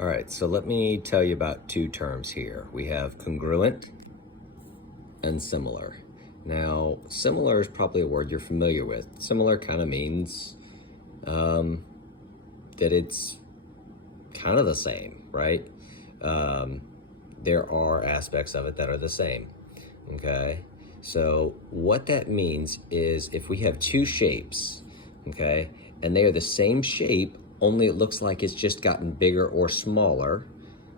All right, so let me tell you about two terms here. We have congruent and similar. Now, similar is probably a word you're familiar with. Similar kind of means that it's kind of the same, right? There are aspects of it that are the same, okay? So what that means is if we have two shapes, okay, and they are the same shape, only it looks like it's just gotten bigger or smaller,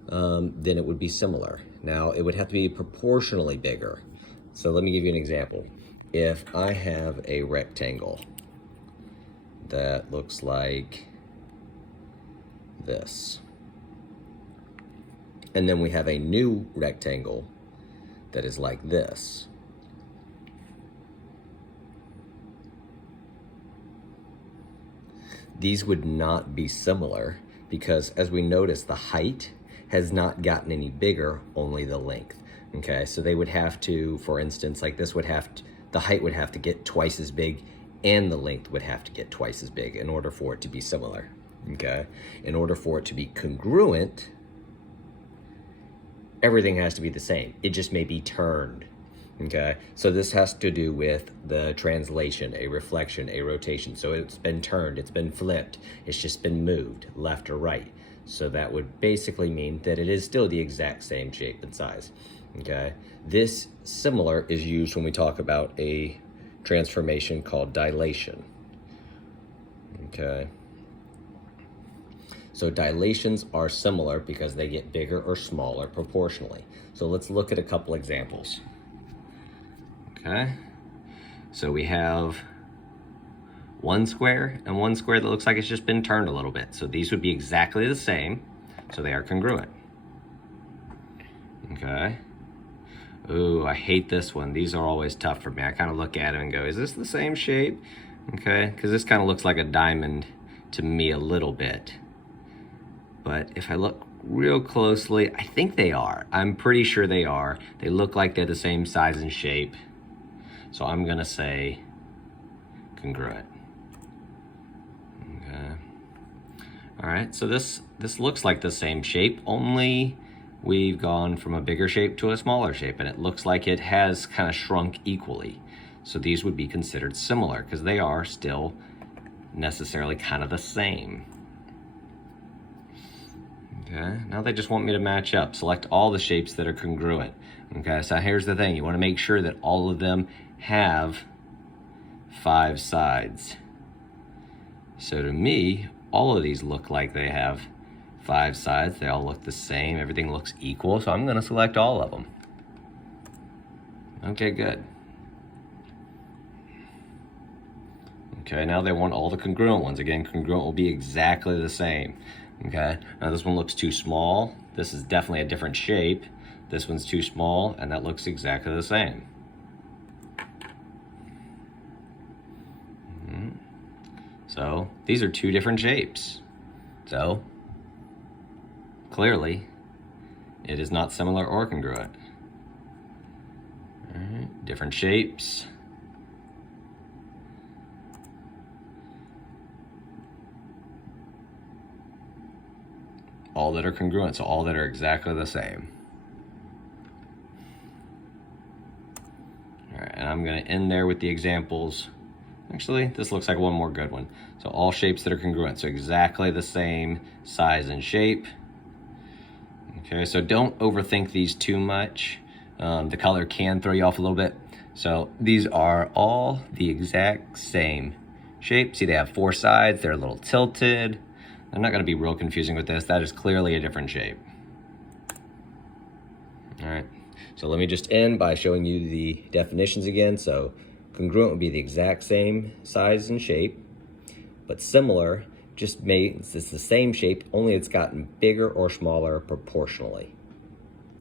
then it would be similar. Now, it would have to be proportionally bigger. So let me give you an example. If I have a rectangle that looks like this, and then we have a new rectangle that is like this, these would not be similar because, as we notice, the height has not gotten any bigger, only the length. Okay, so they would have to, for instance, like this would have to, the height would have to get twice as big and the length would have to get twice as big in order for it to be similar. Okay, in order for it to be congruent, everything has to be the same. It just may be turned. Okay, so this has to do with the translation, a reflection, a rotation. So it's been turned, it's been flipped, it's just been moved left or right. So that would basically mean that it is still the exact same shape and size. Okay, this similar is used when we talk about a transformation called dilation. Okay, so dilations are similar because they get bigger or smaller proportionally. So let's look at a couple examples. Okay, so we have one square and one square that looks like it's just been turned a little bit. So these would be exactly the same, so they are congruent. Okay. Ooh, I hate this one. These are always tough for me. I kind of look at it and go, is this the same shape? Okay, because this kind of looks like a diamond to me a little bit. But if I look real closely, I think they are. I'm pretty sure they are. They look like they're the same size and shape. So I'm gonna say congruent. Okay. All right, so this looks like the same shape, only we've gone from a bigger shape to a smaller shape, and it looks like it has kind of shrunk equally. So these would be considered similar because they are still necessarily kind of the same. Okay, now they just want me to match up. Select all the shapes that are congruent. Okay, so here's the thing. You want to make sure that all of them have 5 sides. So to me, all of these look like they have 5 sides. They all look the same. Everything looks equal. So I'm going to select all of them. Okay, good. Okay, now they want all the congruent ones. Again, congruent will be exactly the same. Okay, now this one looks too small. This is definitely a different shape. This one's too small, and that looks exactly the same. So these are 2 different shapes. So clearly, it is not similar or congruent. All right, different shapes. All that are congruent, so all that are exactly the same. All right, and I'm gonna end there with the examples. Actually, this looks like one more good one. So all shapes that are congruent, so exactly the same size and shape. Okay, so don't overthink these too much. The color can throw you off a little bit. So these are all the exact same shape. See, they have 4 sides, they're a little tilted. I'm not gonna be real confusing with this. That is clearly a different shape. All right, so let me just end by showing you the definitions again. So congruent would be the exact same size and shape, but similar just means it's the same shape, only it's gotten bigger or smaller proportionally.